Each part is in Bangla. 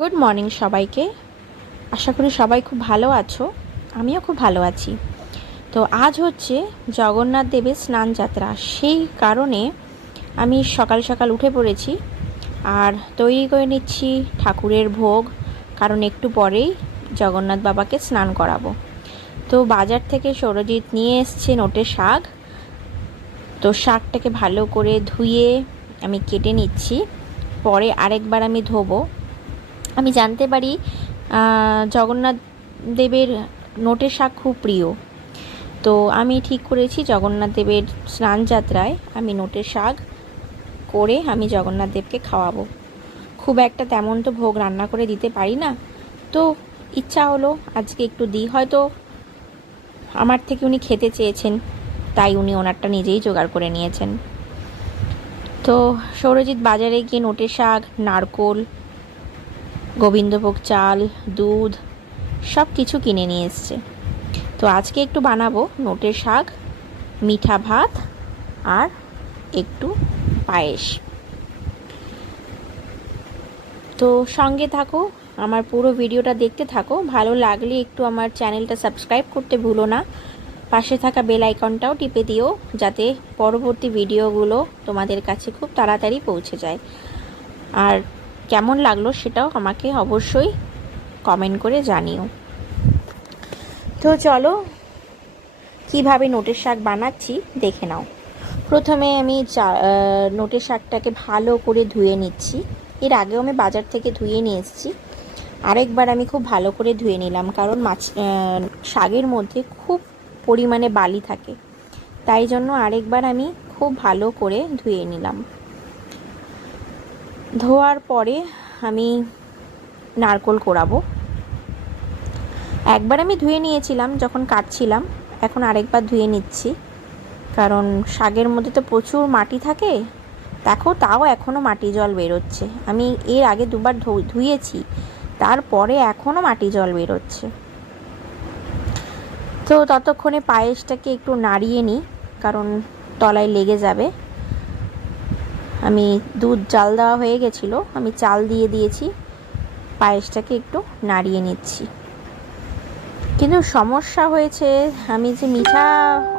গুড মর্নিং সবাইকে। আশা করি সবাই খুব ভালো আছো। আমিও খুব ভালো আছি। তো আজ হচ্ছে জগন্নাথ দেবের স্নান যাত্রা, সেই কারণে আমি সকাল সকাল উঠে পড়েছি আর তৈরি করে নিচ্ছি ঠাকুরের ভোগ, কারণ একটু পরেই জগন্নাথ বাবাকে স্নান করাবো। তো বাজার থেকে সৌরজিৎ নিয়ে এসছে নোটের শাক। তো শাকটাকে ভালো করে ধুয়ে আমি কেটে নিচ্ছি, পরে আরেকবার আমি ধোবো। আমি জানতে পারি জগন্নাথ দেবের নোটের শাক খুব প্রিয়। তো আমি ঠিক করেছি জগন্নাথ দেবের স্নান যাত্রায় আমি নোটের শাক করে আমি জগন্নাথ দেবকে খাওয়াবো। খুব একটা তেমন তো ভোগ রান্না করে দিতে পারি না, তো ইচ্ছা হলো আজকে একটু দিই। হয়তো আমার থেকে উনি খেতে চেয়েছেন, তাই উনি ওনারটা নিজেই জোগাড় করে নিয়েছেন। তো সৌরজিৎ বাজারে গিয়ে নোটের শাক, নারকোল, গোবিন্দভোগ চাল, দুধ সব কিছু কিনে নিয়ে এসছে। তো আজকে একটু বানাবো নোটের শাক, মিঠা ভাত আর একটু পায়েস। তো সঙ্গে থাকো, আমার পুরো ভিডিওটা দেখতে থাকো। ভালো লাগলে একটু আমার চ্যানেলটা সাবস্ক্রাইব করতে ভুলো না, পাশে থাকা বেল আইকনটাও টিপে দিও, যাতে পরবর্তী ভিডিওগুলো তোমাদের কাছে খুব তাড়াতাড়ি পৌঁছে যায়। আর কেমন লাগলো সেটাও আমাকে অবশ্যই কমেন্ট করে জানিও। তো চলো কিভাবে নোটের শাক বানাচ্ছি দেখে নাও। প্রথমে আমি নোটের শাকটাকে ভালো করে ধুয়ে নিচ্ছি। এর আগেও আমি বাজার থেকে ধুয়ে নিয়ে এসেছি, আরেকবার আমি খুব ভালো করে ধুয়ে নিলাম, কারণ শাকের মধ্যে খুব পরিমাণে বালি থাকে, তাই জন্য আরেকবার আমি খুব ভালো করে ধুয়ে নিলাম। ধোয়ার পরে আমি নারকোল কোড়াবো। একবার আমি ধুয়ে নিয়েছিলাম যখন কাটছিলাম, এখন আরেকবার ধুয়ে নিচ্ছি, কারণ শাকের মধ্যে তো প্রচুর মাটি থাকে। দেখো, তাও এখনও মাটি জল বেরোচ্ছে। আমি এর আগে দুবার ধুয়েছি, তারপরে এখনও মাটি জল বেরোচ্ছে। তো ততক্ষণে পায়েসটাকে একটু নাড়িয়ে নিই, কারণ তলায় লেগে যাবে। আমি দুধ জাল দেওয়া হয়ে গেছিলো, আমি চাল দিয়ে দিয়েছি, পায়েসটাকে একটু নাড়িয়ে নিচ্ছি। কিন্তু সমস্যা হয়েছে, আমি যে মিঠা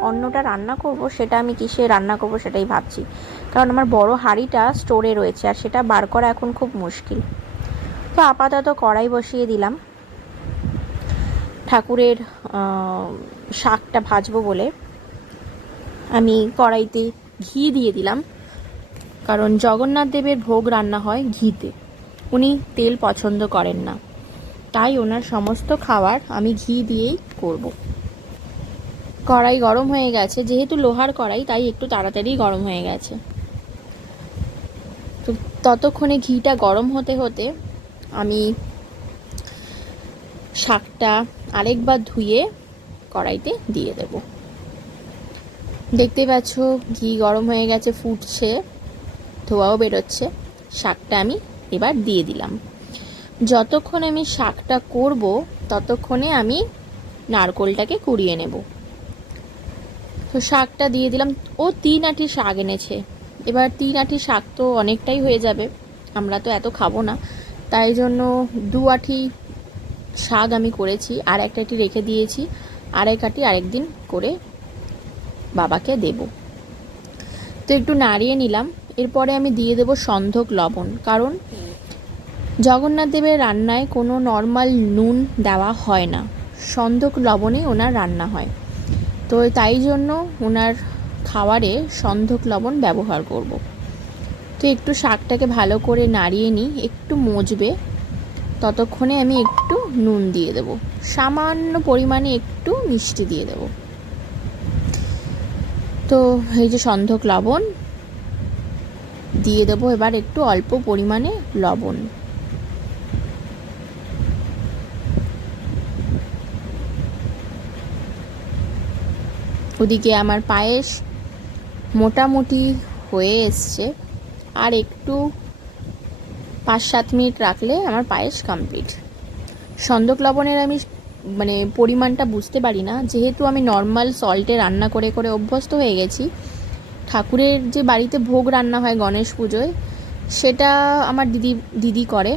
অন্নটা রান্না করব, সেটা আমি কিসে রান্না করব সেটাই ভাবছি, কারণ আমার বড় হাঁড়িটা স্টোরে রয়েছে আর সেটা বার করা এখন খুব মুশকিল। তো আপাতত কড়াই বসিয়ে দিলাম ঠাকুরের শাকটা ভাজবো বলে। আমি কড়াইতে ঘি দিয়ে দিলাম, কারণ জগন্নাথ দেবের ভোগ রান্না হয় ঘিতে, উনি তেল পছন্দ করেন না, তাই ওনার সমস্ত খাবার আমি ঘি দিয়েই করব। কড়াই গরম হয়ে গেছে, যেহেতু লোহার কড়াই তাই একটু তাড়াতাড়ি গরম হয়ে গেছে। তো ততক্ষণে ঘিটা গরম হতে হতে আমি শাকটা আরেকবার ধুয়ে কড়াইতে দিয়ে দেব। দেখতে পাচ্ছ ঘি গরম হয়ে গেছে, ফুটছে, ধোঁয়াও বেরোচ্ছে। শাকটা আমি এবার দিয়ে দিলাম। যতক্ষণ আমি শাকটা করব ততক্ষণে আমি নারকোলটাকে কুড়িয়ে নেব। তো শাকটা দিয়ে দিলাম। ও 3 আঁটি শাক এনেছে, এবার 3 আঁটি শাক তো অনেকটাই হয়ে যাবে, আমরা তো এত খাবো না, তাই জন্য 2 আঁটি শাক আমি করেছি, আর একটা আঁটি রেখে দিয়েছি, আরেক আঁটি আরেকদিন করে বাবাকে দেব। তো একটু নাড়িয়ে নিলাম। এরপরে আমি দিয়ে দেব সন্ধক লবণ, কারণ জগন্নাথ দেবের রান্নায় কোনো নর্মাল নুন দেওয়া হয় না, সন্ধক লবণে ওনার রান্না হয়। তো তাই জন্য ওনার খাবারে সন্ধক লবণ ব্যবহার করব। তো একটু শাকটাকে ভালো করে নাড়িয়ে নিই, একটু মজবে, ততক্ষণে আমি একটু নুন দিয়ে দেব, সামান্য পরিমাণে একটু মিষ্টি দিয়ে দেব। তো এই যে সন্ধক লবণ দিয়ে দেবো, এবার একটু অল্প পরিমাণে লবণ। ওদিকে আমার পায়েস মোটামুটি হয়ে এসছে, আর একটু 5-7 মিনিট রাখলে আমার পায়েস কমপ্লিট। সন্ধক লবণের আমি পরিমাণটা বুঝতে পারি না, যেহেতু আমি নর্মাল সল্টে রান্না করে করে অভ্যস্ত হয়ে গেছি। ঠাকুরের যে বাড়িতে ভোগ রান্না হয় গণেশ পুজোয়, সেটা আমার দিদি করে,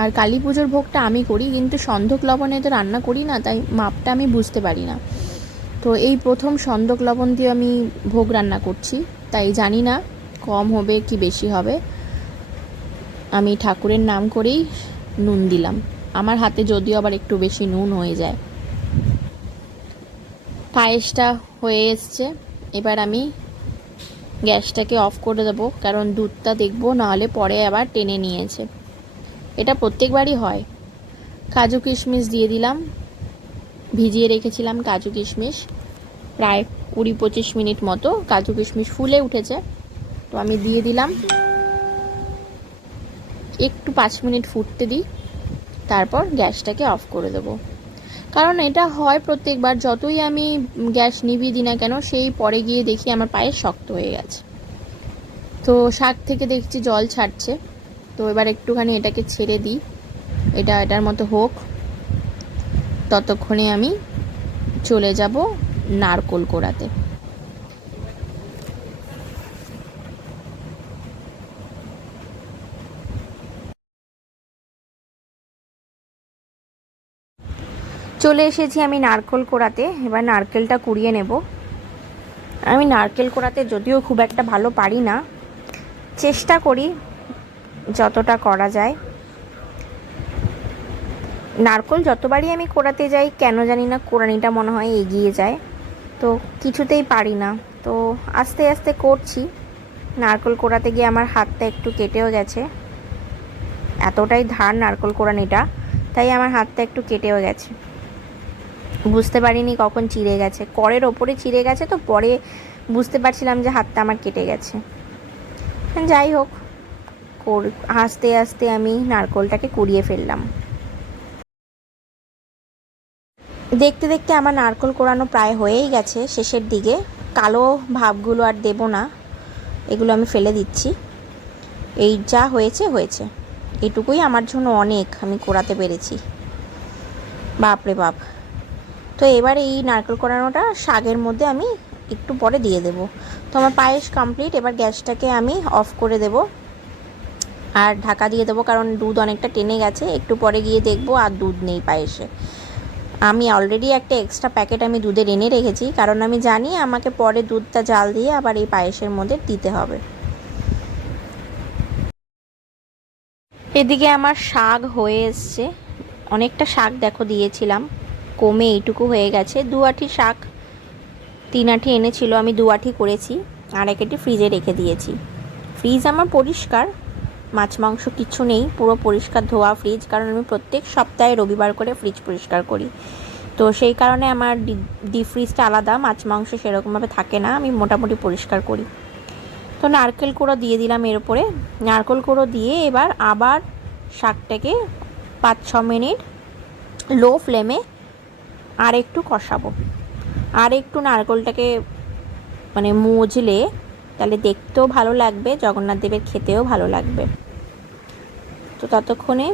আর কালী পুজোর ভোগটা আমি করি, কিন্তু সন্ধক লবণে তো রান্না করি না, তাই মাপটা আমি বুঝতে পারি না। তো এই প্রথম সন্ধক লবণ দিয়ে আমি ভোগ রান্না করছি, তাই জানি না কম হবে কি বেশি হবে। আমি ঠাকুরের নাম করেই নুন দিলাম, আমার হাতে যদিও আবার একটু বেশি নুন হয়ে যায়। পায়েসটা হয়ে এসছে, এবার আমি গ্যাসটাকে অফ করে দেবো, কারণ দুধটা দেখবো নাহলে পরে আবার টেনে নিয়েছে। এটা প্রত্যেকবারই হয়। কাজু কিশমিশ দিয়ে দিলাম, ভিজিয়ে রেখেছিলাম কাজু কিশমিশ প্রায় 20-25 মিনিট মতো। কাজু কিশমিশ ফুলে উঠেছে, তো আমি দিয়ে দিলাম। একটু 5 মিনিট ফুটতে দিই, তারপর গ্যাসটাকে অফ করে দেবো। কারণ এটা হয় প্রত্যেকবার, যতই আমি গ্যাস নিভিয়ে দিই না কেন, সেই পরে গিয়ে দেখি আমার পায়ে শক্ত হয়ে গেছে। তো শাক থেকে দেখছি জল ছাড়ছে, তো এবার একটুখানি এটাকে ছেড়ে দিই, এটার মতো হোক। ততক্ষণে আমি চলে যাব নারকোল কোড়াতে। চলে এসেছি আমি নারকেল কোড়াতে, এবার নারকেলটা কুড়িয়ে নেব। আমি নারকেল কোড়াতে যদিও খুব একটা ভালো পারি না, চেষ্টা করি যতটা করা যায়। নারকেল যতবারই আমি কোড়াতে যাই কেন জানি না কোড়ানিটা মনে হয় এগিয়ে যায়, তো কিছুতেই পারি না। তো আস্তে আস্তে করছি। নারকেল কোড়াতে গিয়ে আমার হাতটা একটু কেটেও গেছে, এতটাই ধার নারকেল কোড়ানিটা, তাই আমার হাতটা একটু কেটেও গেছে। বুঝতে পারিনি কখন চিড়ে গেছে, কড়ের ওপরে চিড়ে গেছে, তো পরে বুঝতে পারছিলাম যে হাতটা আমার কেটে গেছে। যাই হোক, আস্তে আস্তে আমি নারকেলটাকে কুড়িয়ে ফেললাম। দেখতে দেখতে আমার নারকেল কোড়ানো প্রায় হয়েই গেছে, শেষের দিকে। কালো ভাবগুলো আর দেব না, এগুলো আমি ফেলে দিচ্ছি। এই যা হয়েছে হয়েছে, এটুকুই আমার জন্য অনেক, আমি কোড়াতে পেরেছি, বাপরে বাপ। তো এবার এই নারকেল কোড়ানোটা শাকের মধ্যে আমি একটু পরে দিয়ে দেব। তো আমার পায়েস কমপ্লিট, এবার গ্যাসটাকে আমি অফ করে দেব আর ঢাকা দিয়ে দেবো, কারণ দুধ অনেকটা টেনে গেছে। একটু পরে গিয়ে দেখবো আর দুধ নেই পায়েসে। আমি অলরেডি একটা এক্সট্রা প্যাকেট আমি দুধের এনে রেখেছি, কারণ আমি জানি আমাকে পরে দুধটা জাল দিয়ে আবার এই পায়েসের মধ্যে দিতে হবে। এদিকে আমার শাক হয়ে এসছে, অনেকটা শাক দেখো দিয়েছিলাম, কমে এইটুকু হয়ে গেছে। 2 আঁটি শাক, 3 আঁটি এনেছিল, আমি 2 আঁটি করেছি, আর 1 আঁটি ফ্রিজে রেখে দিয়েছি। ফ্রিজ আমার পরিষ্কার, মাছ মাংস কিছু নেই, পুরো পরিষ্কার ধোয়া ফ্রিজ, কারণ আমি প্রত্যেক সপ্তাহে রবিবার করে ফ্রিজ পরিষ্কার করি। তো সেই কারণে আমার ডিপ ফ্রিজটা আলাদা, মাছ মাংস সেরকমভাবে থাকে না, আমি মোটামুটি পরিষ্কার করি। তো নারকেল কোড়ো দিয়ে দিলাম এর উপরে। নারকেল কোড়ো দিয়ে এবার আবার শাকটাকে 5-6 মিনিট লো ফ্লেমে আর একটু কষাবো। আর একটু নারকেলটাকে মানে মজলে তাহলে দেখতেও ভালো লাগবে, জগন্নাথ দেবের খেতেও ভালো লাগবে। তো ততক্ষণে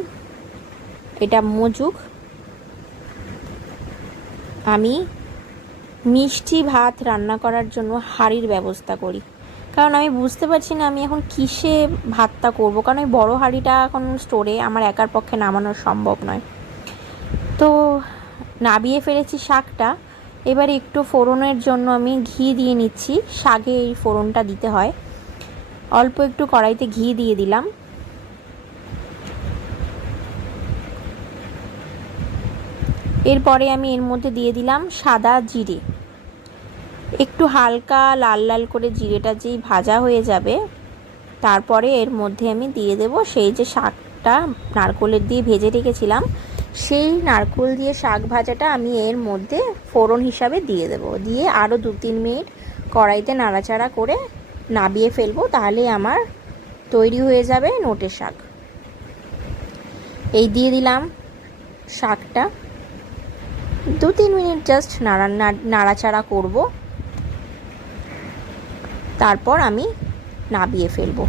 এটা মজুক, আমি মিষ্টি ভাত রান্না করার জন্য হাঁড়ির ব্যবস্থা করি। কারণ আমি বুঝতে পারছি না আমি এখন কিসে ভাতটা করব, কারণ ওই বড়ো হাঁড়িটা এখন স্টোরে, আমার একার পক্ষে নামানো সম্ভব নয়। তো নাবিয়ে ফেলেছি শাকটা, এবার একটু ফোড়নের জন্য আমি ঘি দিয়ে নিচ্ছি। শাকে এই ফোড়নটা দিতে হয়। অল্প একটু কড়াইতে ঘি দিয়ে দিলাম। এরপরে আমি এর মধ্যে দিয়ে দিলাম সাদা জিরে, একটু হালকা লাল লাল করে জিরেটা যেই ভাজা হয়ে যাবে, তারপরে এর মধ্যে আমি দিয়ে দেব সেই যে শাকটা নারকেলের দিয়ে ভেজে রেখেছিলাম, সেই নারকেল দিয়ে শাক ভাজাটা আমি এর মধ্যে ফোড়ন হিসাবে দিয়ে দেব। দিয়ে আরও 2-3 মিনিট কড়াইতে নাড়াচাড়া করে নাবিয়ে ফেলবো, তাহলে আমার তৈরি হয়ে যাবে নোটে শাক। এই দিয়ে দিলাম শাকটা, 2-3 মিনিট জাস্ট নাড়াচাড়া করব, তারপর আমি নাবিয়ে ফেলবো।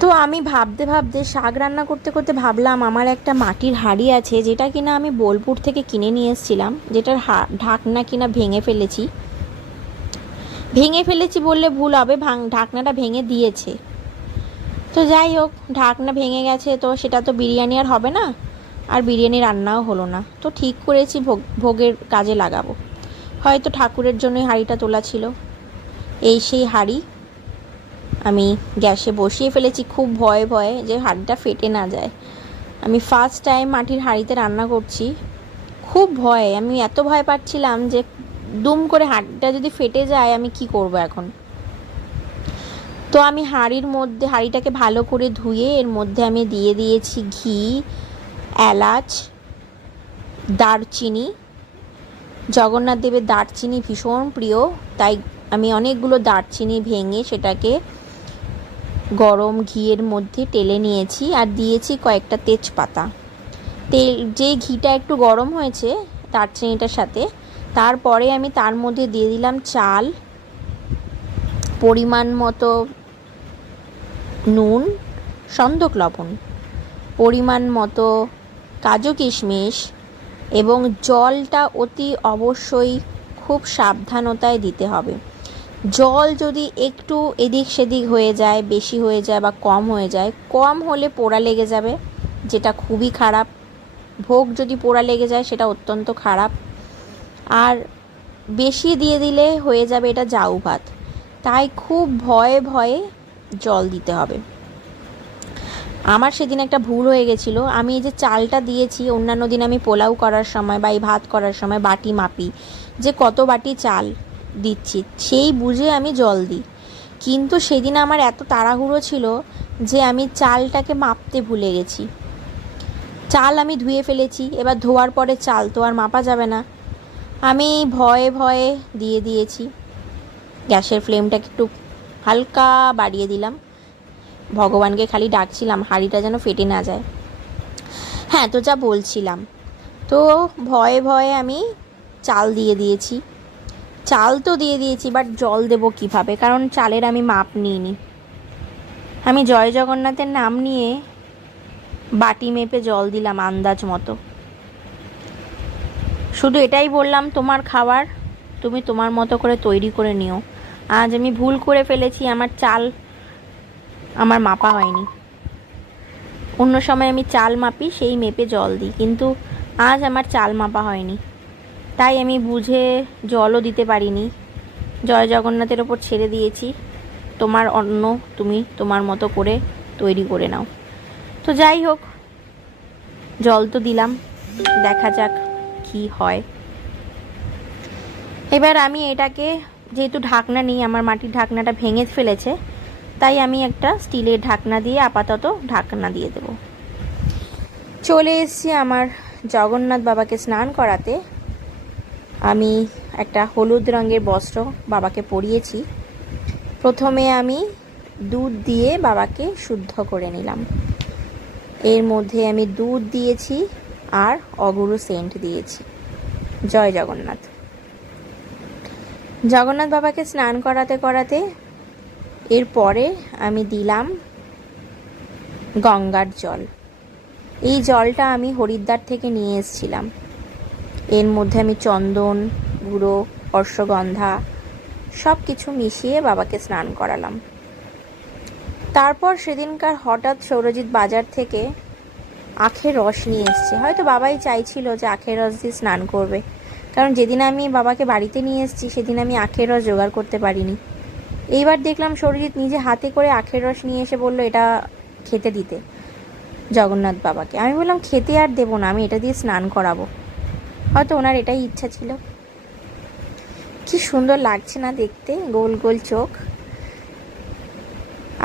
তো আমি ভাবতে ভাবতে শাক রান্না করতে করতে ভাবলাম আমার একটা মাটির হাঁড়ি আছে, যেটা কিনা আমি বোলপুর থেকে কিনে নিয়ে এসেছিলাম, যেটার ঢাকনা কিনা ভেঙে ফেলেছি বললে ভুল হবে, ঢাকনাটা ভেঙে দিয়েছে। তো যাই হোক, ঢাকনা ভেঙে গেছে, তো সেটা তো বিরিয়ানি আর হবে না, আর বিরিয়ানি রান্নাও হলো না। তো ঠিক করেছি ভোগের কাজে লাগাবো। হয়তো ঠাকুরের জন্যই হাঁড়িটা তোলা ছিল। এই সেই হাঁড়ি আমি গ্যাসে বসিয়ে ফেলেছি খুব ভয়ে ভয়ে যে হাঁড়িটা ফেটে না যায়। আমি ফার্স্ট টাইম মাটির হাঁড়িতে রান্না করছি, খুব ভয়ে, আমি এত ভয় পাচ্ছিলাম যে দুম করে হাঁড়িটা যদি ফেটে যায় আমি কি করব এখন। তো আমি হাঁড়িটাকে ভালো করে ধুয়ে এর মধ্যে আমি দিয়ে দিয়েছি ঘি, এলাচ, দারচিনি। জগন্নাথ দেবের দারচিনি ভীষণ প্রিয়, তাই আমি অনেকগুলো দারচিনি ভেঙে সেটাকে গরম ঘিয়ের মধ্যে টেলে নিয়েছি, আর দিয়েছি কয়েকটা তেজপাতা। যে ঘিটা একটু গরম হয়েছে দারচিনিটার সাথে, তারপরে আমি তার মধ্যে দিয়ে দিলাম চাল, পরিমাণ মতো নুন, সন্দক লবণ, পরিমাণ মতো কাজু কিশমিশ, এবং জলটা অতি অবশ্যই খুব সাবধানতায় দিতে হবে। জল যদি একটু এদিক সেদিক হয়ে যায়, বেশি হয়ে যায় বা কম হয়ে যায়, কম হলে পোড়া লেগে যাবে, যেটা খুবই খারাপ। ভোগ যদি পোড়া লেগে যায় সেটা অত্যন্ত খারাপ। আর বেশি দিয়ে দিলে হয়ে যাবে এটা জাউ ভাত। তাই খুব ভয়ে ভয়ে জল দিতে হবে। আমার সেদিন একটা ভুল হয়ে গেছিলো, আমি এই যে চালটা দিয়েছি, অন্যান্য দিন আমি পোলাও করার সময় বা এই ভাত করার সময় বাটি মাপি যে কত বাটি চাল দিচ্ছি, সেই বুঝে আমি জল দিই। কিন্তু সেদিন আমার এত তাড়াহুড়ো ছিল যে আমি চালটাকে মাপতে ভুলে গেছি। চাল আমি ধুয়ে ফেলেছি, এবার ধোয়ার পরে চাল তো আর মাপা যাবে না। আমি ভয়ে ভয়ে দিয়ে দিয়েছি। গ্যাসের ফ্লেমটাকে একটু হালকা বাড়িয়ে দিলাম, ভগবানকে খালি ডাকছিলাম হাঁড়িটা যেন ফেটে না যায়। হ্যাঁ, তো যা বলছিলাম, তো ভয়ে ভয়ে আমি চাল দিয়ে দিয়েছি। চাল তো দিয়ে দিয়েছি, বাট জল দেবো কীভাবে, কারণ চালের আমি মাপ নিইনি। আমি জয় জগন্নাথের নাম নিয়ে বাটি মেপে জল দিলাম আন্দাজ মতো। শুধু এটাই বললাম, তোমার খাবার তুমি তোমার মতো করে তৈরি করে নিও। আজ আমি ভুল করে ফেলেছি, আমার চাল আমার মাপা হয়নি। অন্য সময় আমি চাল মাপি, সেই মেপে জল দিই, কিন্তু আজ আমার চাল মাপা হয়নি, তাই আমি বুঝে জলও দিতে পারিনি। জয় জগন্নাথের ওপর ছেড়ে দিয়েছি, তোমার অন্ন তুমি তোমার মতো করে তৈরি করে নাও। তো যাই হোক, জল তো দিলাম, দেখা যাক কি হয়। এবার আমি এটাকে, যেহেতু ঢাকনা নেই, আমার মাটির ঢাকনাটা ভেঙে ফেলেছে, তাই আমি একটা স্টিলের ঢাকনা দিয়ে আপাতত ঢাকনা দিয়ে দেব। চলে এসেছি আমার জগন্নাথ বাবাকে স্নান করাতে। আমি একটা হলুদ রঙের বস্ত্র বাবাকে পরিয়েছি। প্রথমে আমি দুধ দিয়ে বাবাকে শুদ্ধ করে নিলাম। এর মধ্যে আমি দুধ দিয়েছি আর অগুরু সেন্ট দিয়েছি। জয় জগন্নাথ। জগন্নাথ বাবাকে স্নান করাতে করাতে এরপরে আমি দিলাম গঙ্গার জল। এই জলটা আমি হরিদ্বার থেকে নিয়ে এসেছিলাম। এর মধ্যে আমি চন্দন, গুঁড়ো, অশ্বগন্ধা সব কিছু মিশিয়ে বাবাকে স্নান করালাম। তারপর সেদিনকার হঠাৎ সৌরজিৎ বাজার থেকে আখের রস নিয়ে এসছে। হয়তো বাবাই চাইছিল যে আখের রস দিয়ে স্নান করবে, কারণ যেদিন আমি বাবাকে বাড়িতে নিয়ে এসেছি সেদিন আমি আখের রস জোগাড় করতে পারিনি। এইবার দেখলাম সৌরজিৎ নিজে হাতে করে আখের রস নিয়ে এসে বলল এটা খেতে দিতে জগন্নাথ বাবাকে। আমি বললাম খেতে আর দেবো না, আমি এটা দিয়ে স্নান করাবো। হয়তো ওনার এটাই ইচ্ছা ছিল। কি সুন্দর লাগছে না দেখতে, গোল গোল চোখ।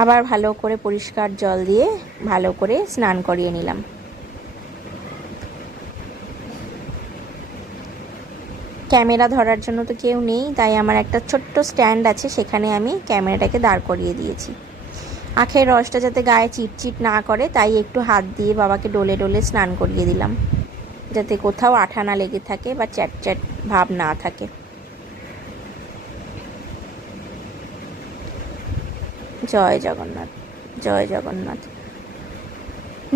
আবার ভালো করে পরিষ্কার জল দিয়ে ভালো করে স্নান করিয়ে নিলাম। ক্যামেরা ধরার জন্য তো কেউ নেই, তাই আমার একটা ছোট্ট স্ট্যান্ড আছে, সেখানে আমি ক্যামেরাটাকে দাঁড় করিয়ে দিয়েছি। আখের রসটা যাতে গায়ে চিটচিট না করে, তাই একটু হাত দিয়ে বাবাকে ডলে ডলে স্নান করিয়ে দিলাম, যাতে কোথাও আঠা না লেগে থাকে বা চ্যাট চ্যাট ভাব না থাকে। জয় জগন্নাথ, জয় জগন্নাথ,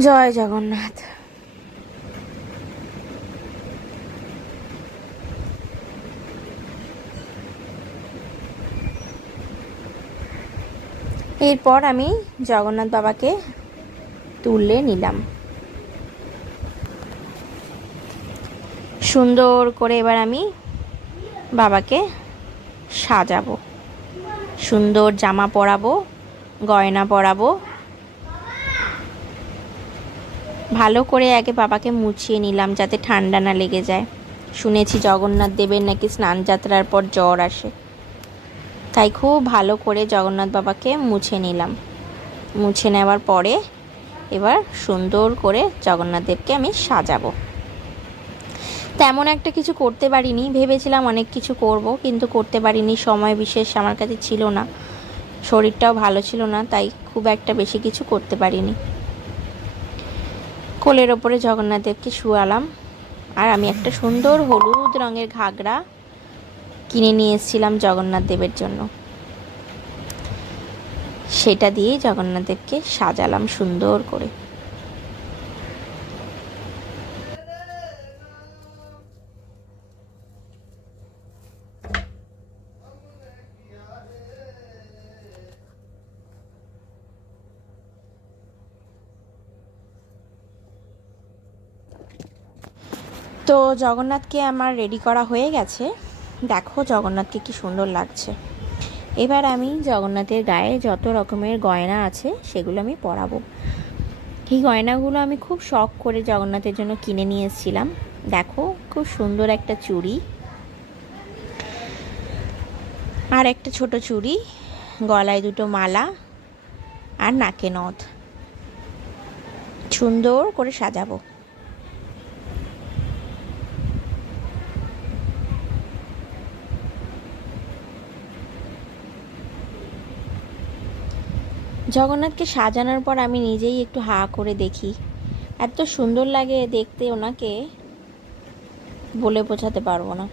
জয় জগন্নাথ। এরপর আমি জগন্নাথ বাবাকে তুলে নিলাম সুন্দর করে। এবার আমি বাবাকে সাজাবো, সুন্দর জামা পরাবো, গয়না পরাবো। ভালো করে আগে বাবাকে মুছিয়ে নিলাম যাতে ঠান্ডা না লেগে যায়। শুনেছি জগন্নাথ দেবের নাকি স্নান যাত্রার পর জ্বর আসে, তাই খুব ভালো করে জগন্নাথ বাবাকে মুছে নিলাম। মুছে নেওয়ার পরে এবার সুন্দর করে জগন্নাথ দেবকে আমি সাজাবো। তেমন একটা কিছু করতে পারিনি, ভেবেছিলাম অনেক কিছু করব, কিন্তু করতে পারিনি। সময় বিশেষ আমার কাছে ছিল না, শরীরটাও ভালো ছিল না, তাই খুব একটা বেশি কিছু করতে পারিনি। কোলের ওপরে জগন্নাথ দেবকে শুয়ালাম। আর আমি একটা সুন্দর হলুদ রঙের ঘাগরা কিনে নিয়ে এসেছিলাম জগন্নাথ দেবের জন্য, সেটা দিয়ে জগন্নাথ দেবকে সাজালাম সুন্দর করে। তো জগন্নাথকে আমার রেডি করা হয়ে গেছে। দেখো জগন্নাথকে কি সুন্দর লাগছে। এবার আমি জগন্নাথের গায়ে যত রকমের গয়না আছে সেগুলো আমি পরাবো। এই গয়নাগুলো আমি খুব শখ করে জগন্নাথের জন্য কিনে নিয়ে এসেছিলাম। দেখো খুব সুন্দর একটা চুড়ি, আর একটা ছোট চুড়ি, গলায় দুটো মালা, আর নাকে নথ সুন্দর করে সাজাবো। জগন্নাথকে সাজানোর পর আমি নিজেই একটু হা করে দেখি, এত সুন্দর লাগে দেখতে ওনাকে, বলে বোঝাতে পারবো না।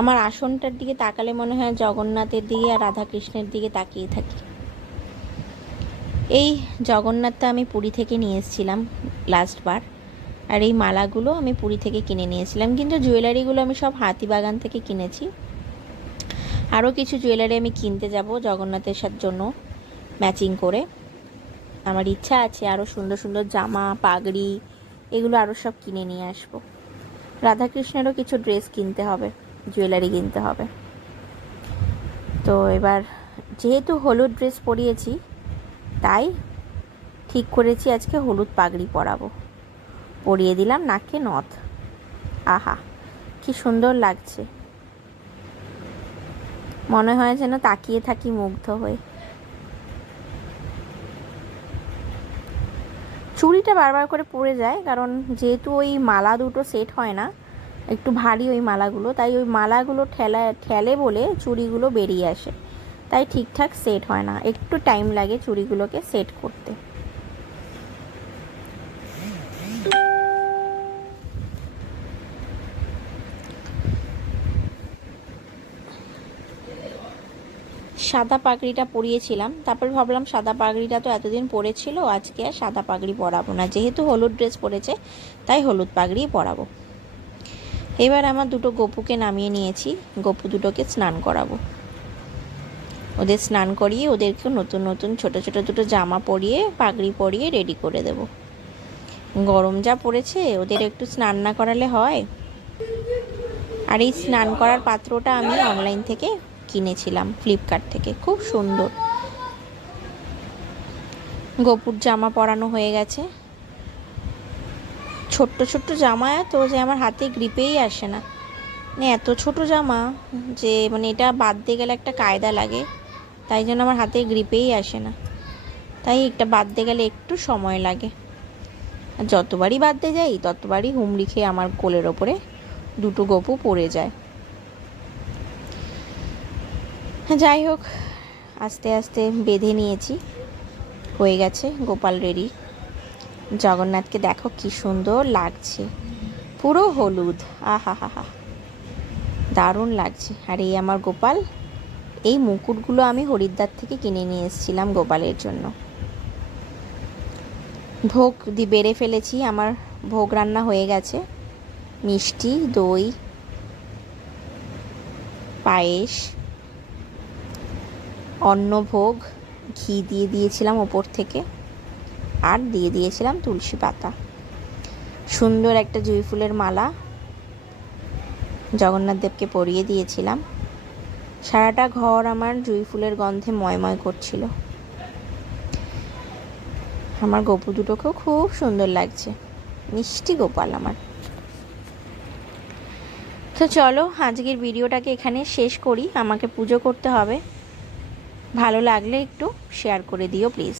আমার আসনটার দিকে তাকালে মনে হয় জগন্নাথের দিকে আর রাধাকৃষ্ণের দিকে তাকিয়ে থাকি। এই জগন্নাথটা আমি পুরী থেকে নিয়ে এসেছিলাম লাস্টবার, আর এই মালাগুলো আমি পুরী থেকে কিনে নিয়েছিলাম, কিন্তু জুয়েলারিগুলো আমি সব হাতিবাগান থেকে কিনেছি। আরও কিছু জুয়েলারি আমি কিনতে যাব জগন্নাথের সাথে জন্য ম্যাচিং করে। আমার ইচ্ছা আছে আরও সুন্দর সুন্দর জামা, পাগড়ি, এগুলো আরও সব কিনে নিয়ে আসবো। রাধাকৃষ্ণেরও কিছু ড্রেস কিনতে হবে, জুয়েলারি কিনতে হবে। তো এবার যেহেতু হলুদ ড্রেস পরিয়েছি, তাই ঠিক করেছি আজকে হলুদ পাগড়ি পরাবো। পরিয়ে দিলাম নাকে নথ। আহা কি সুন্দর লাগছে, মনে হয় যেন তাকিয়ে থাকি মুগ্ধ হয়ে। চুড়িটা বারবার করে পড়ে যায়, কারণ যেহেতু ওই মালা দুটো সেট হয় না, একটু ভারী ওই মালাগুলো, তাই ওই মালাগুলো ঠেলে বলে চুড়িগুলো বেরিয়ে আসে, তাই ঠিকঠাক সেট হয় না, একটু টাইম লাগে চুড়িগুলোকে সেট করতে। সাদা পাগড়িটা পরিয়েছিলাম, তারপর ভাবলাম সাদা পাগড়িটা তো এতদিন পরেছিল, আজকে আর সাদা পাগড়ি পরাবো না, যেহেতু হলুদ ড্রেস পরেছে তাই হলুদ পাগড়ি পরাবো। এবার আমার দুটো গপুকে নামিয়ে নিয়েছি, গপু দুটোকে স্নান করাবো। ওদের স্নান করিয়ে ওদেরকে নতুন নতুন ছোট ছোট দুটো জামা পরিয়ে পাগড়ি পরিয়ে রেডি করে দেব। গরম যা পড়েছে, ওদের একটু স্নান না করালে হয়। আর এই স্নান করার পাত্রটা আমি অনলাইন থেকে কিনেছিলাম, ফ্লিপকার্ট থেকে, খুব সুন্দর। গপুর জামা পরানো হয়ে গেছে। ছোট্ট ছোট্ট জামা এত যে আমার হাতে গ্রিপেই আসে না, মানে এত ছোট জামা যে মানে এটা বাঁধতে গেলে একটা কায়দা লাগে, তাই জন্য আমার হাতে গ্রিপেই আসে না, তাই একটা বাঁধতে গেলে একটু সময় লাগে। আর যতবারই বাঁধতে যাই ততবারই হুমড়ি খেয়ে আমার কোলের ওপরে দুটো গপু পড়ে যায়। যাই হোক, আস্তে আস্তে বেঁধে নিয়েছি, হয়ে গেছে, গোপাল রেডি। জগন্নাথকে দেখো কি সুন্দর লাগছে, পুরো হলুদ, আহা হা হা, দারুণ লাগছে। আর এই আমার গোপাল, এই মুকুটগুলো আমি হরিদ্বার থেকে কিনে নিয়ে এসেছিলাম গোপালের জন্য। ভোগ বেড়ে ফেলেছি, আমার ভোগ রান্না হয়ে গেছে, মিষ্টি, দই, পায়েস, অন্নভোগ, ঘি দিয়ে দিয়েছিলাম ওপর থেকে, আর দিয়ে দিয়েছিলাম তুলসী পাতা। সুন্দর একটা জুঁই ফুলের মালা জগন্নাথ দেবকে পরিয়ে দিয়েছিলাম। সারাটা ঘর আমার জুঁই ফুলের গন্ধে ময়ময় করছিল। আমার গপু দুটোকেও খুব সুন্দর লাগছে, মিষ্টি গোপাল আমার। তো চলো আজকের ভিডিওটাকে এখানে শেষ করি, আমাকে পুজো করতে হবে। ভালো লাগলে একটু শেয়ার করে দিও প্লিজ।